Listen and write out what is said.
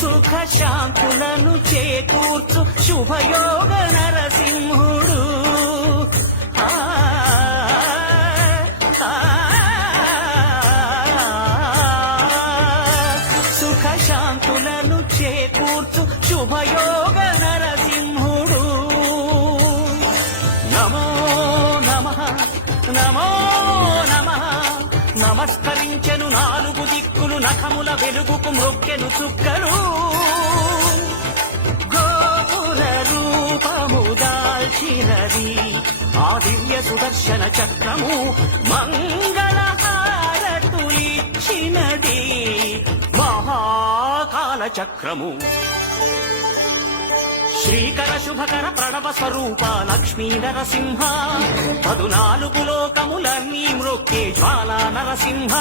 సుఖ శాంతులను చేకూర్చు శుభయోగ నరసింహుడు. సుఖ శాంతులను చేకూర్చు శుభయోగ నరసింహుడు. నమో నమః నమో నమః. నమస్కరించెను నాలుగు దిక్కులు, నఖముల వెలుగుకు మ్రొక్కెను చుక్కలు. గోపుర రూపము దాల్చినది ఆ దివ్య సుదర్శన చక్రము, మంగళహారతులిచ్చినది మహాకాల చక్రము. శ్రీకర శుభకర ప్రణవ స్వరూప లక్ష్మీ నరసింహ, 14 లోకములన్నీ మ్రొక్కే జ్వాలా నరసింహ.